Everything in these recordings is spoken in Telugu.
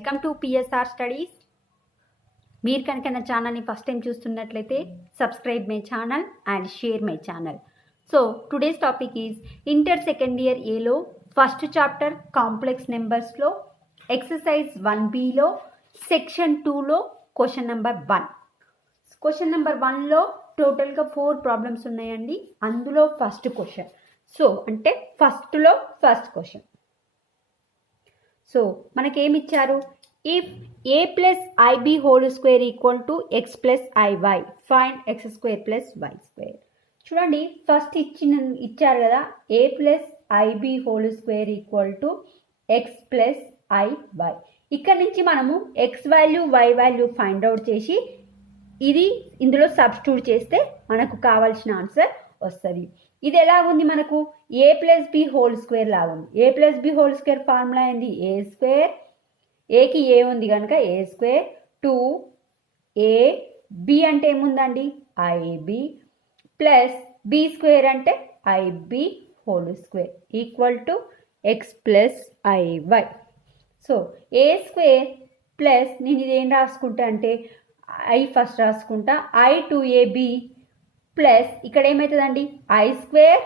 Welcome to PSR studies. మీరు కనుక నా ఛానల్ని ఫస్ట్ టైం చూస్తున్నట్లయితే subscribe my channel and share my channel. So today's topic is inter second year ఏలో ఫస్ట్ చాప్టర్ కాంప్లెక్స్ నెంబర్స్లో ఎక్సర్సైజ్ 1Bలో సెక్షన్ 2లో క్వశ్చన్ నెంబర్ 1. క్వశ్చన్ నెంబర్ 1లో టోటల్గా 4 ప్రాబ్లమ్స్ ఉన్నాయండి. అందులో ఫస్ట్ క్వశ్చన్. సో అంటే ఫస్ట్లో ఫస్ట్ క్వశ్చన్. సో మనకేమిచ్చారు, if a plus i b whole square equal to X plus i y find x square plus y square. చూడండి, ఫస్ట్ ఇచ్చారు కదా, a plus i b whole square equal to X plus i y. ఇక్కడ నుంచి మనము x value y value find out చేసి ఇందులో సబ్స్టిట్యూట్ చేస్తే మనకు కావాల్సిన ఆన్సర్ వస్తుంది. ఇది ఎలాగుంది, మనకు a plus b whole square లాగుంది. A plus b whole square formula ఏంది, ఏ స్క్వేర్, ఏకి ఏ ఉంది కనుక ఏ స్క్వేర్, 2a, బి అంటే ఏముందండి ఐబి, ప్లస్ బి స్క్వేర్ అంటే I B whole square equal to X plus IY. So A square plus నేను ఇది ఏం రాసుకుంటా అంటే ఐ ఫస్ట్ రాసుకుంటా, I2ab ప్లస్ ఇక్కడ ఏమవుతుందండి i square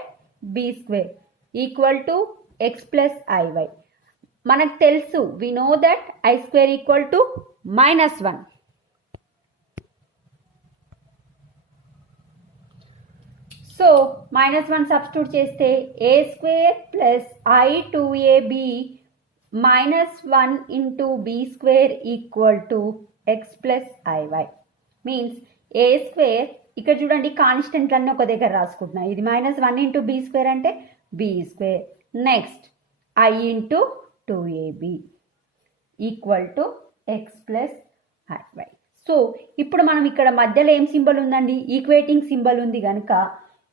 b square equal to X plus i y. మనకు తెలుసు, we know that i square equal to -1. So -1 substitute చేస్తే a square plus I2ab -1 into b square equal to X plus i y. Means a square, ఇక్కడ చూడండి కాన్స్టెంట్లన్నీ ఒక దగ్గర రాసుకుంటున్నా. ఇది -1 ఇంటూ బి స్క్వేర్ అంటే b square, next i into 2ab equal to X plus IY. So ఇప్పుడు మనం ఇక్కడ మధ్యలో ఏం సింబల్ ఉందండి, ఈక్వేటింగ్ సింబల్ ఉంది కనుక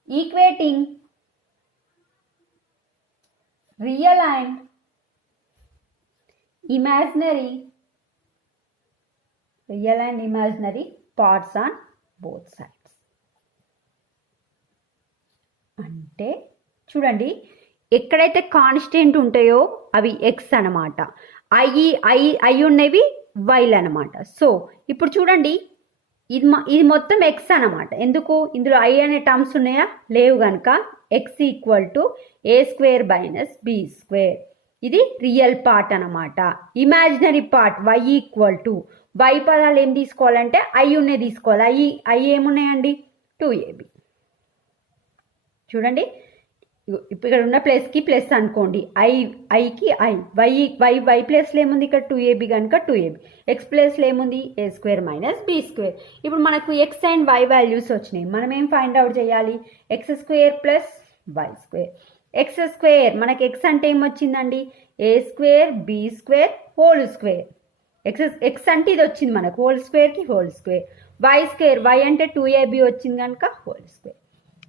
equating real and imaginary parts on both sides. అంటే చూడండి, ఎక్కడైతే కాన్స్టెంట్ ఉంటాయో అవి ఎక్స్ అనమాట, ఐ ఉన్నవి వైల్ అనమాట. సో ఇప్పుడు చూడండి, ఇది మొత్తం ఎక్స్ అనమాట. ఎందుకు, ఇందులో ఐ అనే టర్మ్స్ ఉన్నాయా, లేవు కనుక x equal to a square minus b square. ఇది రియల్ పార్ట్ అనమాట. Imaginary part y equal to, y పదాలు ఏం తీసుకోవాలంటే ఐ ఉన్నే తీసుకోవాలి. ఐ ఏమున్నాయండి 2ab. చూడండి, ఇప్పుడు ఇక్కడ ఉన్న ప్లస్కి ప్లస్ అనుకోండి, ఐకి ఐ, వై ప్లస్లో ఏముంది ఇక్కడ 2ab కనుక 2ab, ఎక్స్ ప్లస్లో ఏముంది a square minus b square. ఇప్పుడు మనకు ఎక్స్ అండ్ వై వాల్యూస్ వచ్చినాయి. మనం ఏం ఫైండ్ అవుట్ చేయాలి, x square plus y square. X square మనకి ఎక్స్ అంటే ఏమొచ్చిందండి a square b square whole square. X అంటే ఇది వచ్చింది మనకు, హోల్ స్క్వేర్కి whole square. Y square, y అంటే 2ab వచ్చింది కనుక హోల్ స్క్వేర్.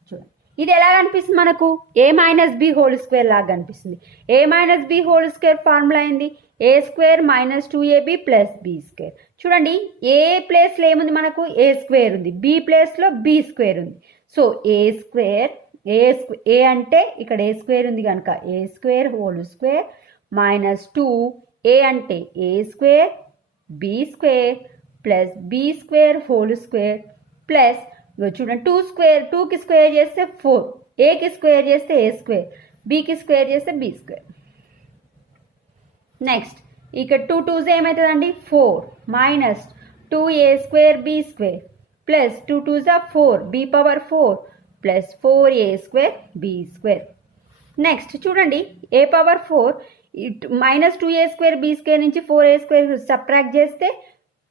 చూడండి, ఇది ఎలా కనిపిస్తుంది మనకు, a minus b whole square లాగా కనిపిస్తుంది. A minus b whole square formula అయింది a square minus 2ab plus B square. చూడండి, ఏ ప్లేస్లో ఏముంది మనకు ఏ స్క్వేర్ ఉంది, బి ప్లేస్లో బి స్క్వేర్ ఉంది. సో ఏ స్క్వేర్, ఏ అంటే ఇక్కడ ఏ స్క్వేర్ ఉంది కనుక a square whole square minus 2, a అంటే a square b square plus B square whole square plus చూడండి 2కి స్క్వేర్ చేస్తే 4, ఏకి స్క్వేర్ చేస్తే ఏ స్క్వేర్, బికి స్క్వేర్ చేస్తే బి స్క్వేర్. నెక్స్ట్ ఇక్కడ 2 2s ఏమవుతుందండి 4 minus 2a square b square plus 2 2s 4 b power 4 plus 4a square b square. Next చూడండి, a power 4 minus 2a square b square నుంచి 4a స్క్వేర్ సబ్ట్రాక్ట్ చేస్తే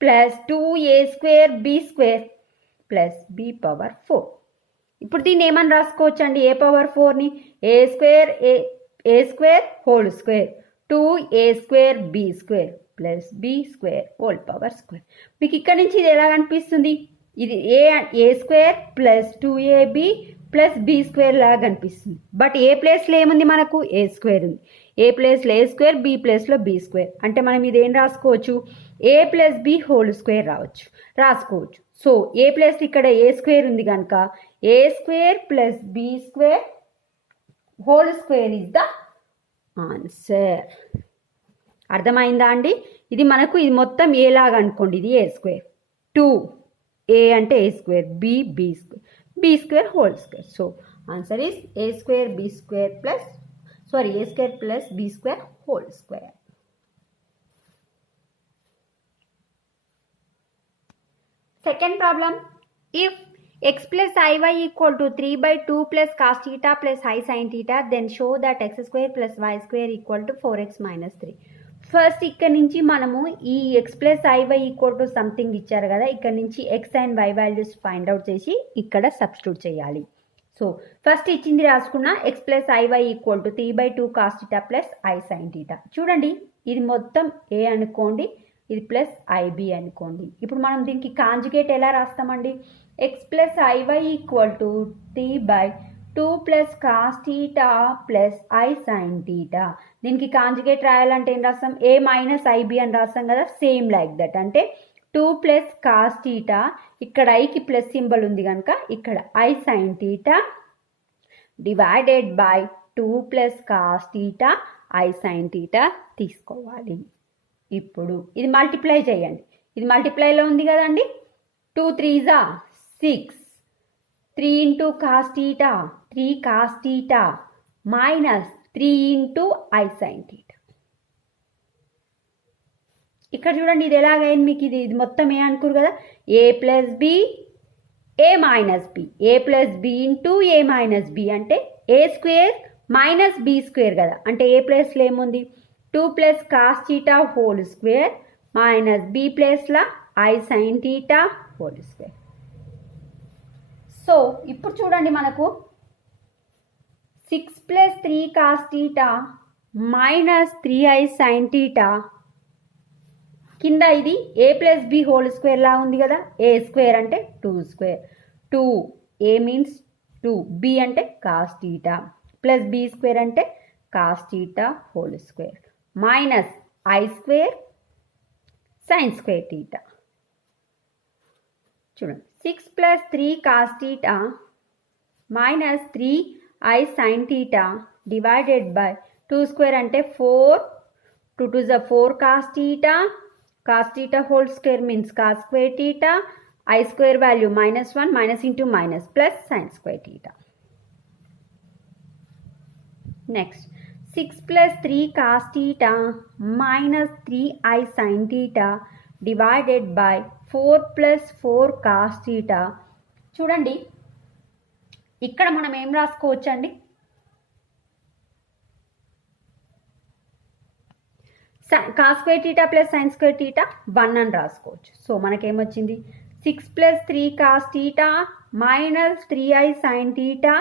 plus 2a square b square plus b power 4. ఇప్పుడు దీన్ని ఏమని రాసుకోవచ్చు అండి, ఏ పవర్ 4ని a square whole square 2a square b square plus B square whole power square. మీకు ఇక్కడ నుంచి ఇది ఎలా కనిపిస్తుంది, ఇది a square plus 2ab plus B square లాగా కనిపిస్తుంది. బట్ ఏ ప్లేస్లో ఏముంది మనకు ఏ స్క్వేర్ ఉంది. ఏ ప్లేస్లో ఏ స్క్వేర్, బి ప్లేస్లో బి స్క్వేర్. అంటే మనం ఇది ఏం రాసుకోవచ్చు, a plus b whole square రాసుకోవచ్చు. సో ఏ ప్లేస్ ఇక్కడ ఏ స్క్వేర్ ఉంది కనుక a square plus B square whole square is the answer. అర్థమైందా అండి? ఇది మనకు ఇది మొత్తం ఏ లాగా అనుకోండి, ఇది ఏ స్క్వేర్, 2 ఏ అంటే a square, b square, b square whole square. So answer is a square b square plus a square plus B square whole square. Second problem, if x plus iy equal to 3/2 plus cos theta plus I sin theta, then show that x square plus y square equal to 4x minus 3. First ఇక్కడ నుంచి మనము ఈ x plus i y equal to something ఇచ్చారు కదా, ఇక్కడ నుంచి x and y values find out చేసి ఇక్కడ సబ్స్టిట్యూట్ చేయాలి. సో ఫస్ట్ ఇచ్చింది రాసుకున్న x plus i y equal to 3/2 cos theta plus I sin theta. చూడండి ఇది మొత్తం ఏ అనుకోండి, ఇది ప్లస్ ఐబి అనుకోండి. ఇప్పుడు మనం దీనికి కాంజుగేట్ ఎలా రాస్తామండి, x plus i y equal to 3/2 plus cos theta plus i sine theta. దీనికి కాంజుగేట్ రాయాలంటే ఏం రాస్తాం, ఏ మైనస్ ఐబి అని రాస్తాం కదా, సేమ్ లైక్ దట్. అంటే 2 ప్లస్ కాస్ థీటా, ఇక్కడ ఐకి ప్లస్ సింబల్ ఉంది కనుక ఇక్కడ I sine theta divided by 2 plus cos theta I sine theta తీసుకోవాలి. ఇప్పుడు ఇది మల్టిప్లై చేయండి, ఇది మల్టిప్లైలో ఉంది కదండి, 2 3s 6, 3 into cos theta 3 cos theta minus 3 into I sine theta. ఇక్కడ చూడండి ఇది ఎలాగైంది మీకు, ఇది మొత్తం ఏ అనుకోరు కదా, a plus b a minus b, a plus b into a minus b అంటే a square minus b square కదా, అంటే ఏ ప్లస్లో ఏముంది 2 plus cos theta whole square minus b ప్లస్లా i sine theta whole square. So ఇప్పుడు చూడండి మనకు 6 plus 3 cos theta minus 3i sine theta, కింద ఇది a plus b whole square లా ఉంది కదా, ఏ స్క్వేర్ అంటే 2 స్క్వేర్, 2 ఏ మీన్స్ 2, బి అంటే cos theta plus B square అంటే cos theta whole square minus i square sine square theta. చూడండి 6 plus 3 cos theta minus 3i sine theta divided by 2 square అంటే 4, 2 2 is 4 cos theta whole square means cos square theta, i square value -1 minus into minus plus sine square theta. Next 6 plus 3 cos theta minus 3i sine theta divided by 4 plus 4 cos theta. చూడండి ఇక్కడ మనం ఏం రాసుకోవచ్చండి, cos square theta plus sine square theta 1 అని రాసుకోవచ్చు. సో మనకేమొచ్చింది 6 plus 3 cos theta minus 3i sine theta.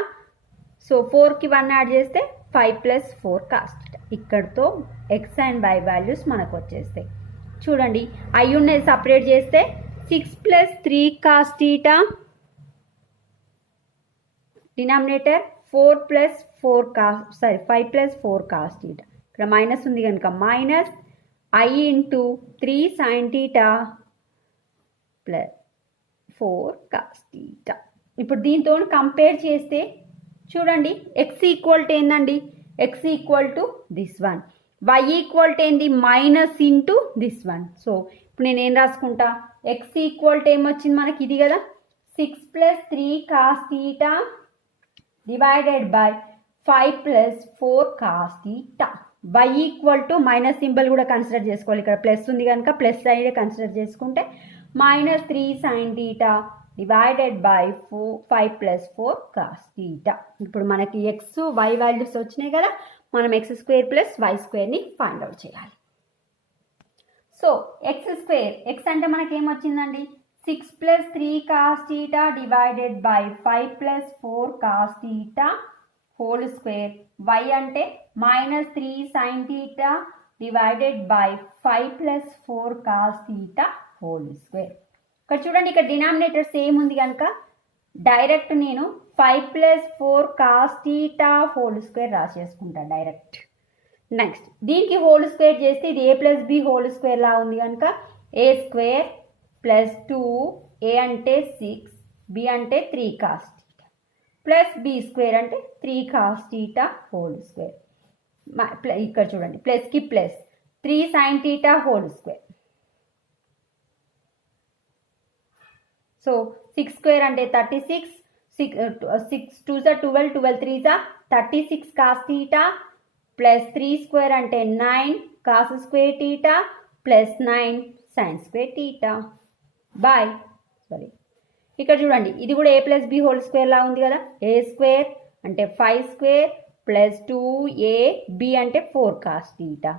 So 4కి 1 యాడ్ చేస్తే 5 ప్లస్ 4 కాస్ థీటా. ఇక్కడతో ఎక్స్ అండ్ వై వాల్యూస్ మనకు వచ్చేస్తాయి. చూడండి ఐ ఉన్నది సపరేట్ చేస్తే 6 plus 3 cos theta denominator 4 plus 4 cos 5 plus 4 cos theta, ఇక్కడ మైనస్ ఉంది కనుక minus i into 3 sine theta plus 4 cos theta. ఇప్పుడు దీంతో కంపేర్ చేస్తే చూడండి ఎక్స్ ఈక్వల్ టు ఏందండి, x equal to this one, y equal to ఏంది minus into this one. So ఇప్పుడు నేను ఏం రాసుకుంటా, ఎక్స్ ఈక్వల్ టు ఏమొచ్చింది మనకి ఇది కదా 6 plus 3 cos theta divided by 5 plus 4 cos theta. Y equal to minus symbol కూడా కన్సిడర్ చేసుకోవాలి, ఇక్కడ ప్లస్ ఉంది కనుక ప్లస్ సైడ్ కన్సిడర్ చేసుకుంటే minus 3 sine theta divided by 5 plus 4 cos theta. ఇప్పుడు మనకి ఎక్స్ వై వాల్యూస్ వచ్చినాయి కదా, మనం ఎక్స్ స్క్వేర్ ప్లస్ వై స్క్వేర్ని ఫైండ్ అవుట్ చేయాలి. సో ఎక్స్ స్క్వేర్, ఎక్స్ అంటే మనకి ఏమొచ్చిందండి 6 plus 3 cos theta divided by 5 plus 4 cos theta whole square, y అంటే minus 3 sine theta divided by 5 plus 4 cos theta whole square. ఇక్కడ చూడండి ఇక్కడ డినామినేటర్ సేమ్ ఉంది కనుక డైరెక్ట్ నేను 5 plus 4 cos theta whole square రాసేసుకుంటా డైరెక్ట్. నెక్స్ట్ దీనికి హోల్ స్క్వేర్ చేస్తే ఇది a plus b whole square లా ఉంది కనుక ఏ స్క్వేర్ ప్లస్ 2, ఏ అంటే 6, బి అంటే 3 cos theta plus B square అంటే 3 కాస్ థీటా హోల్ స్క్వేర్. ఇక్కడ చూడండి ప్లస్కి plus 3 sin theta whole square. So 6 square అంటే 36, 6 2s are 12, 12 3s are 36 cos theta plus 3 square అంటే 9 cos square theta plus 9 sin square theta by ఇక్కడ చూడండి ఇది కూడా a plus b whole square లా ఉంది కదా. a square అంటే 5 square plus 2ab అంటే 4 cos theta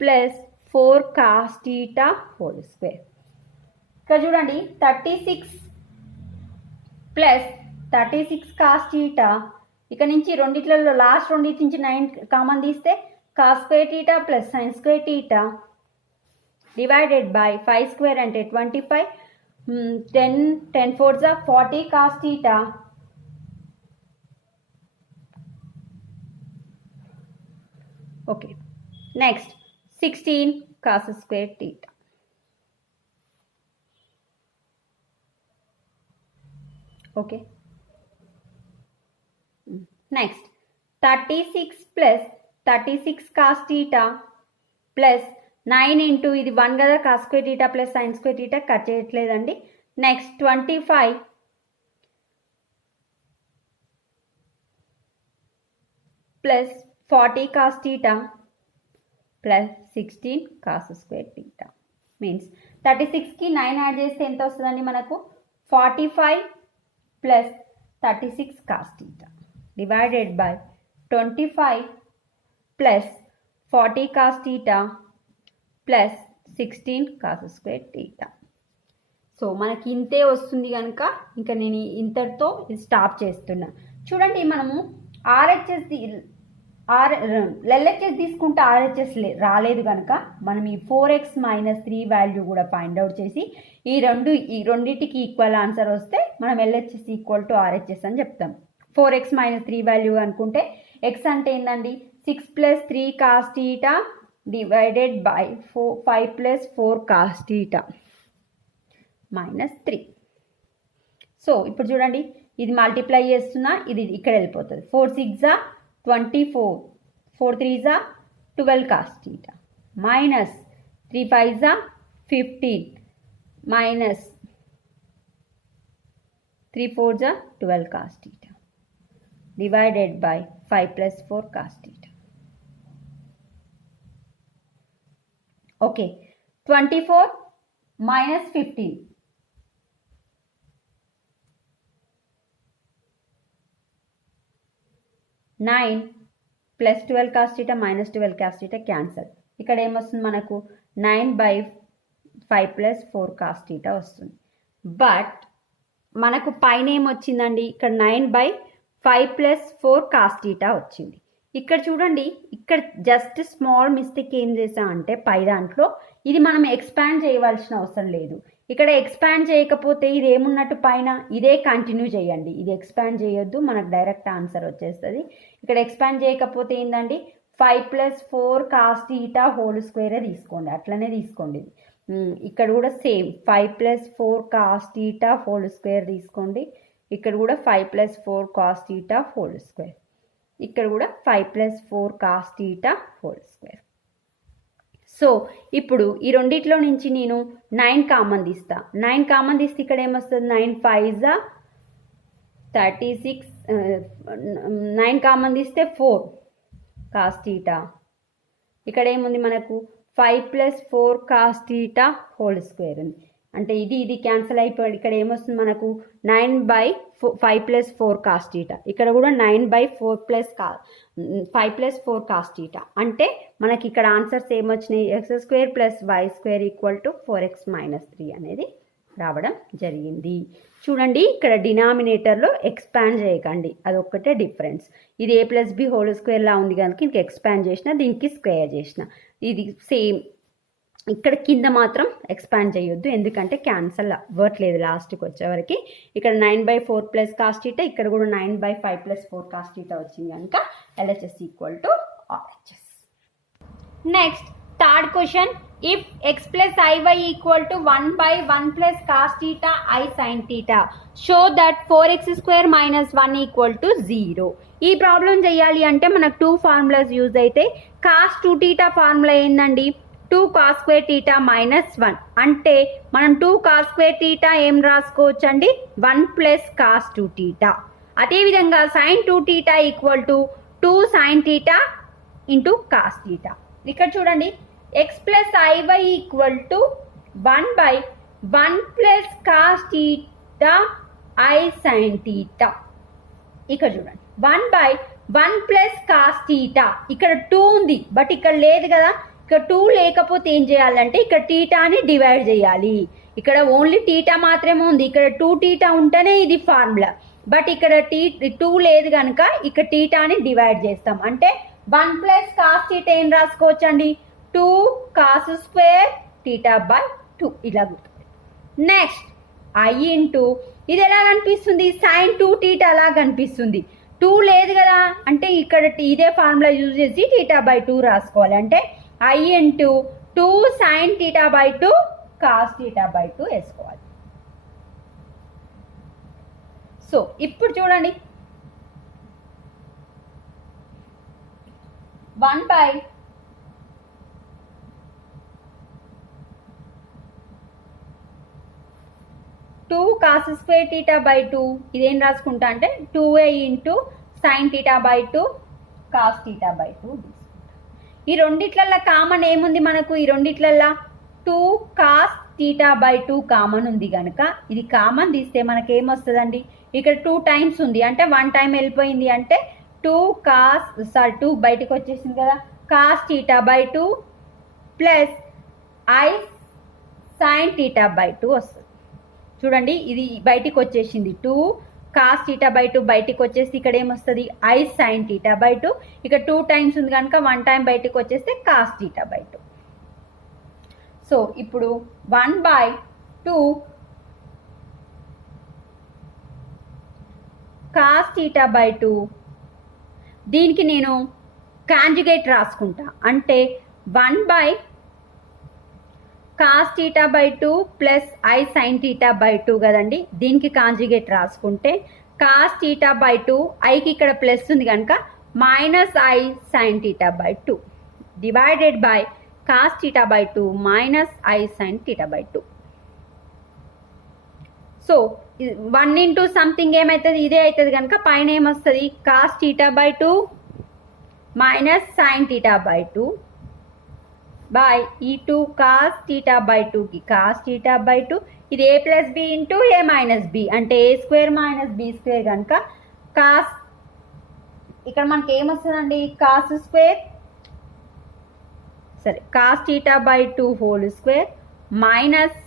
plus 4 cos theta whole square. ఇక్కడ చూడండి 36 ప్లస్ 36 cos theta, ఇక్కడ నుంచి రెండిట్లలో లాస్ట్ రెండింటి నుంచి 9 కామన్ తీస్తే cos square theta plus sin square theta divided by 5 square అంటే 25, 10 4s are 40 cos theta okay. Next 16 cos square theta. Okay. Next 36 plus 36 cos theta plus 9 into ఇది 1 కదా cos square theta plus sin square theta cut చేయట్లేదండి. Next 25 plus 40 cos theta plus 16 cos square theta means 36కి 9 యాడ్ చేస్తే ఎంత వస్తుందండి మనకు 45 plus 36 cos theta divided by 25 plus 40 cos theta plus 16 cos square theta. So మనకి ఇంతే వస్తుంది కనుక ఇంకా నేను ఇంతటితో స్టాప్ చేస్తున్నా. చూడండి మనము LHS తీసుకుంటే RHS రాలేదు కనుక మనం ఈ 4x - 3 వాల్యూ కూడా ఫైండ్ అవుట్ చేసి ఈ రెండింటికి ఈక్వల్ ఆన్సర్ వస్తే మనం LHS ఈక్వల్ టు RHS అని చెప్తాం. 4x - 3 వాల్యూ అనుకుంటే x అంటే ఏంటండి 6 + 3 cos theta divided by 5 + 4 cos theta -3. So ఇప్పుడు చూడండి ఇది మల్టిప్లై చేస్తున్నా, ఇది ఇక్కడ వెళ్ళిపోతుంది. 4 6 are 24, 4 3s are 12 cos theta minus 3 5s are 15 minus 3 4s are 12 cos theta divided by 5 + 4 cos theta. Okay, 24 minus 15 9 plus 12 cos theta minus 12 cos theta cancel. ఇక్కడ ఏమొస్తుంది మనకు 9/5 + 4 cos theta వస్తుంది. బట్ మనకు పైన ఏమొచ్చిందండి ఇక్కడ 9/5 + 4 cos theta వచ్చింది. ఇక్కడ చూడండి ఇక్కడ జస్ట్ స్మాల్ మిస్టేక్ ఏం చేసామంటే పై దాంట్లో ఇది మనం ఎక్స్పాండ్ చేయవలసిన అవసరం లేదు. ఇక్కడ ఎక్స్పాండ్ చేయకపోతే ఇది ఏమున్నట్టు పైన ఇదే కంటిన్యూ చేయండి, ఇది ఎక్స్పాండ్ చేయొద్దు, మనకు డైరెక్ట్ ఆన్సర్ వచ్చేస్తుంది. ఇక్కడ ఎక్స్పాండ్ చేయకపోతే ఏంటండి 5 + 4 cos theta హోల్ స్క్వేరే తీసుకోండి, అట్లనే తీసుకోండి. ఇక్కడ కూడా same 5 + 4 cos theta whole square తీసుకోండి. ఇక్కడ కూడా 5 + 4 cos theta హోల్ స్క్వేర్, ఇక్కడ కూడా 5 + 4 cos theta whole square. So ఇప్పుడు ఈ రెండిట్లో నుంచి నేను 9 కామన్ తీస్తా. 9 కామన్ తీస్తే ఇక్కడ ఏమొస్తుంది 9 5s are 36, 9 కామన్ తీస్తే 4 cos theta. ఇక్కడ ఏముంది మనకు 5 + 4 cos theta హోల్ స్క్వేర్ ఉంది. అంటే ఇది క్యాన్సిల్ అయిపోయి ఇక్కడ ఏమొస్తుంది మనకు 9/5 + 4 cos theta. ఇక్కడ కూడా 9/4 + 5 + 4 cos theta. అంటే మనకి ఇక్కడ ఆన్సర్స్ ఏమొచ్చినాయి x² + y² = 4x - 3 అనేది రావడం జరిగింది. చూడండి ఇక్కడ డినామినేటర్లో ఎక్స్పాండ్ చేయకండి, అదొక్కటే డిఫరెన్స్. ఇది a + b హోల్ స్క్వేర్ లా ఉంది కనుక ఇంక ఎక్స్పాండ్ చేసిన, దీనికి స్క్వేర్ చేసిన, ఇది సేమ్. ఇక్కడ కింద మాత్రం ఎక్స్పాండ్ చేయొద్దు ఎందుకంటే క్యాన్సల్ అవ్వట్లేదు లాస్ట్కి వచ్చేవరకు. ఇక్కడ 9/4 + cos theta, ఇక్కడ కూడా 9/5 + 4 cos theta వచ్చింది కనుక LHS = RHS. Next third question, if x + iy = 1/1 + cos theta I sin theta, show that 4x² - 1 = 0. ఈ ప్రాబ్లం చేయాలి అంటే మనకు 2 ఫార్ములాస్ యూజ్ అయితే cos 2 theta ఫార్ములా ఏందండి 2 cos square theta minus 1 అంటే మనం 2 cos square theta ఏం రాసుకోవచ్చు అండి 1 plus cos 2 theta. అదేవిధంగా sin 2 theta equal to 2 sin theta into cos theta. ఇక్కడ చూడండి x plus iy equal to 1 by 1 plus cos theta I sin theta. ఇక్కడ చూడండి 1 by 1 plus cos theta. ఇక్కడ 2 ఉంది బట్ ఇక్కడ లేదు కదా, ఇక్కడ 2 లేకపోతే ఏం చేయాలంటే ఇక్కడ టీటాని డివైడ్ చేయాలి. ఇక్కడ ఓన్లీ టీటా మాత్రమే ఉంది, ఇక్కడ 2 టీటా ఉంటేనే ఇది ఫార్ములా. బట్ ఇక్కడ 2 లేదు కనుక ఇక్కడ టీటాని డివైడ్ చేస్తాం. అంటే 1 plus cos theta ఏం రాసుకోవచ్చు అండి 2 cos square theta by 2 ఇలా గుర్తుంది. నెక్స్ట్ I ఇంటూ ఇది ఎలా కనిపిస్తుంది sin 2 theta అలా కనిపిస్తుంది. 2 లేదు కదా అంటే ఇక్కడ ఇదే ఫార్ములా యూజ్ చేసి theta by 2 రాసుకోవాలి. అంటే I into 2 sin theta by 2 cos theta by 2 వేసుకోవాలి. సో ఇప్పుడు చూడండి 1 by 2 cos square theta by 2 ఇదేం రాసుకుంటా అంటే 2a into sin theta by 2 cos theta by 2. ఈ రెండిట్లల్లో కామన్ ఏముంది మనకు, ఈ రెండిట్లల్లో 2 cos theta by 2 కామన్ ఉంది కనుక ఇది కామన్ తీస్తే మనకి ఏమొస్తుందండి ఇక్కడ 2 టైమ్స్ ఉంది అంటే 1 టైం వెళ్ళిపోయింది అంటే 2 బయటకు వచ్చేసింది కదా cos theta by 2 plus I sin theta by 2 వస్తుంది. చూడండి ఇది బయటికి వచ్చేసింది 2 cos theta by 2 బయటికి వచ్చేసి ఇక్కడ ఏమొస్తుంది I sin theta by 2. ఇక్కడ 2 టైమ్స్ ఉంది కనుక 1 టైం బయటికి వచ్చేస్తే cos theta by 2. సో ఇప్పుడు 1 by 2 cos theta by 2 దీనికి నేను కాంజుగేట్ రాసుకుంటా. అంటే 1 by cos theta by 2 plus I sin theta by 2 కదండి, దీనికి కాంజుగేట్ రాసుకుంటే cos theta by 2 ఐకి ఇక్కడ ప్లస్ ఉంది కనుక minus I sin theta by 2 divided by cos theta by 2 minus I sin theta by 2. So 1 into something ఏమవుతుంది ఇదే అవుతుంది కనుక పైన ఏమొస్తుంది cos theta by 2 minus sin theta by 2 by ఈ 2 cos theta by 2 కి cos theta by 2 ఇది a plus b into a minus b అంటే a square minus b square కనుక cos ఇక్కడ మనకి ఏమొస్తుందండి cos square cos theta by 2 whole square minus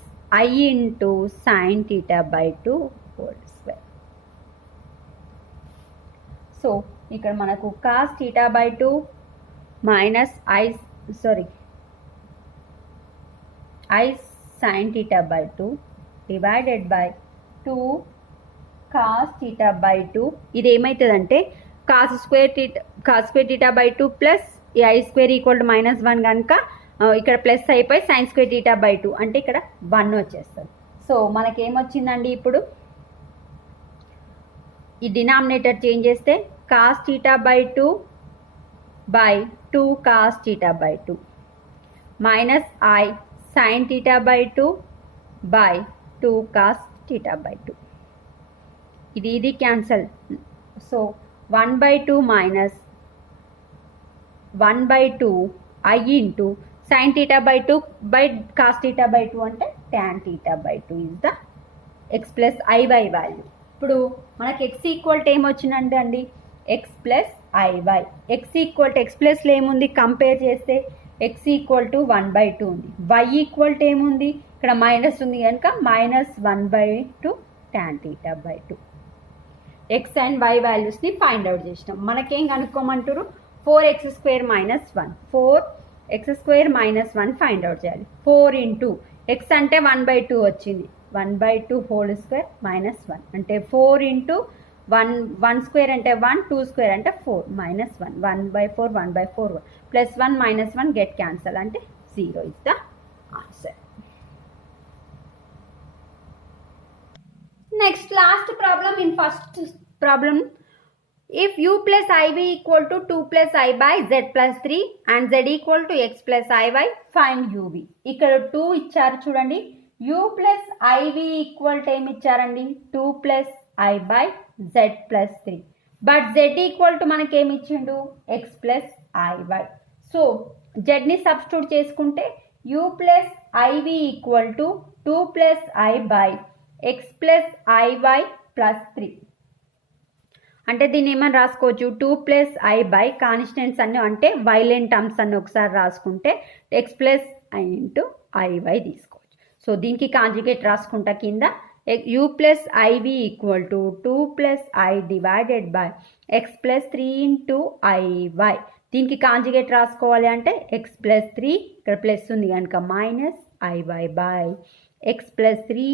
I into sin theta by 2 whole square. So ఇక్కడ మనకు cos theta by 2 minus I sin theta by 2 divided by 2 cos theta by 2 ఇది ఏమవుతుందంటే cos square theta by 2 plus ఈ I square equal to minus 1 కనుక ఇక్కడ ప్లస్ అయిపోయి sin square theta by 2 అంటే ఇక్కడ 1 వచ్చేస్తుంది. సో మనకేమొచ్చిందండి ఇప్పుడు ఈ డినామినేటర్ చేంజ్ చేస్తే cos theta by 2 by 2 cos theta by 2 minus I sin theta by 2 by 2 cos theta by 2 ఇది cancel. So 1 by 2 minus 1 by 2 I into sin theta by 2 by cos theta by 2 అంటే tan theta by 2 is the x plus iy value. ఇప్పుడు మనకి x ఈక్వల్ టు ఏమొచ్చిందంటే అండి x plus iy. x equal to x ప్లస్లో ఏముంది కంపేర్ చేస్తే x ఈక్వల్ టు 1 by 2 ఉంది, y ఈక్వల్ టు ఏముంది ఇక్కడ మైనస్ ఉంది కనుక minus 1 by 2 tan theta by 2. x and y వాల్యూస్ని ఫైండ్ అవుట్ చేసినాం. మనకేం కనుక్కోమంటారు 4x square minus 1 4x square minus 1 find out చేయాలి. 4 ఇంటూ x అంటే 1 by 2 వచ్చింది 1 by 2 హోల్ స్క్వేర్ మైనస్ 1 అంటే 4 ఇంటూ 1 స్క్వేర్ అంటే 1 2 స్క్వేర్ అంటే 4 minus 1 1 by 4 1 by 4 plus 1 minus 1 get cancel అంటే 0 is the answer. Next last problem in first problem if u plus iv equal to 2 plus I by z plus 3 and z equal to x plus iy, find uv. ఇక్కడ 2 ఇచ్చారు చూడండి. u plus iv equal to ఏమి ఇచ్చారండి 2 plus I by z plus 3. But z equal to మనకి ఏమి ఇచ్చిండు x plus iy. So z ని సబ్స్టిట్యూట్ చేసుకుంటే u plus iv equal to 2 plus I by x plus iy plus 3. అంటే దీన్ని ఏమని రాసుకోవచ్చు 2 plus I by కాన్స్టెంట్స్ అన్ని అంటే వైలెంట్ టర్మ్స్ అన్ని ఒకసారి రాసుకుంటే x plus I into iy తీసుకోవచ్చు. సో దీనికి కాంజుగేట్ రాసుకుంటా కింద u plus iv equal to 2 plus I divided by x plus 3 into iy. దీనికి కాంజుగేట్ రాసుకోవాలి అంటే x plus 3 ఇక్కడ ప్లస్ ఉంది కనుక minus iy by x plus 3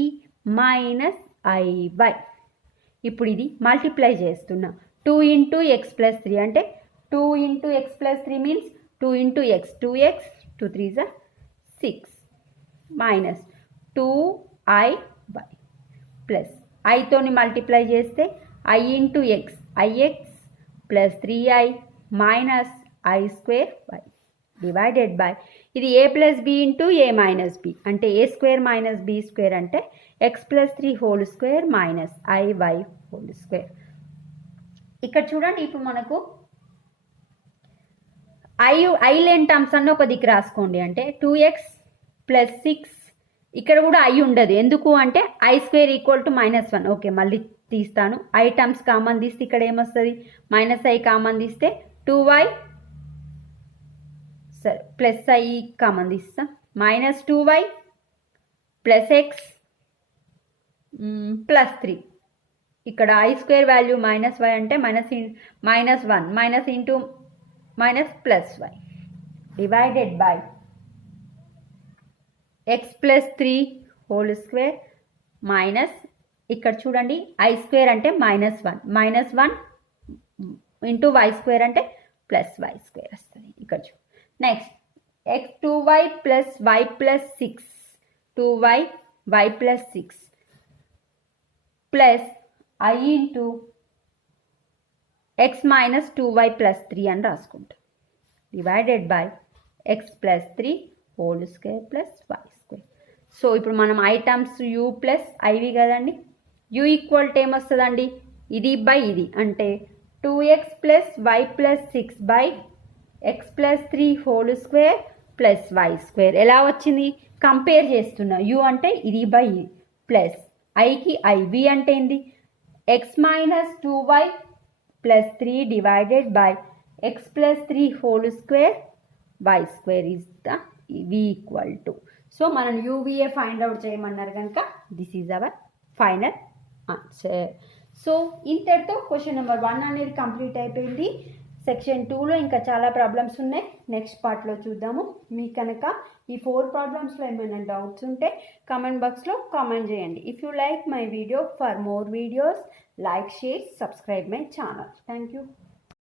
minus iy. ఇప్పుడు ఇది మల్టిప్లై చేస్తున్నా 2 ఇంటూ ఎక్స్ ప్లస్ 3 అంటే 2 into x plus 3 means 2 into x 2x 2 3 6 minus 2iy plus ఐతోని మల్టిప్లై చేస్తే I into x ix plus 3i minus I square y divided by ఇది a plus b into a minus b అంటే a square minus b square అంటే x plus 3 whole square minus iy whole square. ఇక్కడ చూడండి ఇప్పుడు మనకు ఐ లేని టర్మ్స్ అన్న ఒక దిక్కు రాసుకోండి అంటే 2x ప్లస్ 6 ఇక్కడ కూడా ఐ ఉండదు ఎందుకు అంటే I square equal to -1. Okay మళ్ళీ తీస్తాను. ఐ టర్మ్స్ కామన్ తీస్తే ఇక్కడ ఏమొస్తుంది మైనస్ ఐ కామన్ తీస్తే 2y సరే ప్లస్ ఐ కామన్ తీస్తాం minus 2y plus X plus 3. ఇక్కడ I స్క్వేర్ వాల్యూ -y అంటే -1 minus into minus plus y divided by X plus 3 whole square minus ఇక్కడ చూడండి I స్క్వేర్ అంటే -1 ఇంటూ y స్క్వేర్ అంటే ప్లస్ y స్క్వేర్ వస్తుంది. ఇక్కడ next x 2y plus y plus 6 2y y plus 6 plus I into x minus 2y plus 3 అని రాసుకుంటాం divided by x plus 3 whole square plus y square. So ఇప్పుడు మనం I terms u plus iv కదండి u ఈక్వల్ టు ఏమొస్తుందండి ఇది బై ఇది అంటే 2x plus y plus 6 by x plus 3 whole square plus y square. ఎలా వచ్చింది కంపేర్ చేస్తున్నా u అంటే ఇది బై ప్లస్ ఐకి iv అంటే ఏంది x minus 2y plus 3 divided by x plus 3 whole square y square is the v equal to. So మనం uva ఫైండ్ అవుట్ చేయమన్నారు కనుక this is our final answer. So ఇంతటితో క్వశ్చన్ నెంబర్ 1 అనేది కంప్లీట్ అయిపోయింది. సెక్షన్ 2లో ఇంకా చాలా ప్రాబ్లమ్స్ ఉన్నాయి. నెక్స్ట్ పార్ట్లో చూద్దాము. మీకు కనుక ఈ 4 ప్రాబ్లమ్స్లో ఏమైనా డౌట్స్ ఉంటే కామెంట్ బాక్స్లో కామెంట్ చేయండి. If you like my video for more videos like share subscribe my channel. Thank you.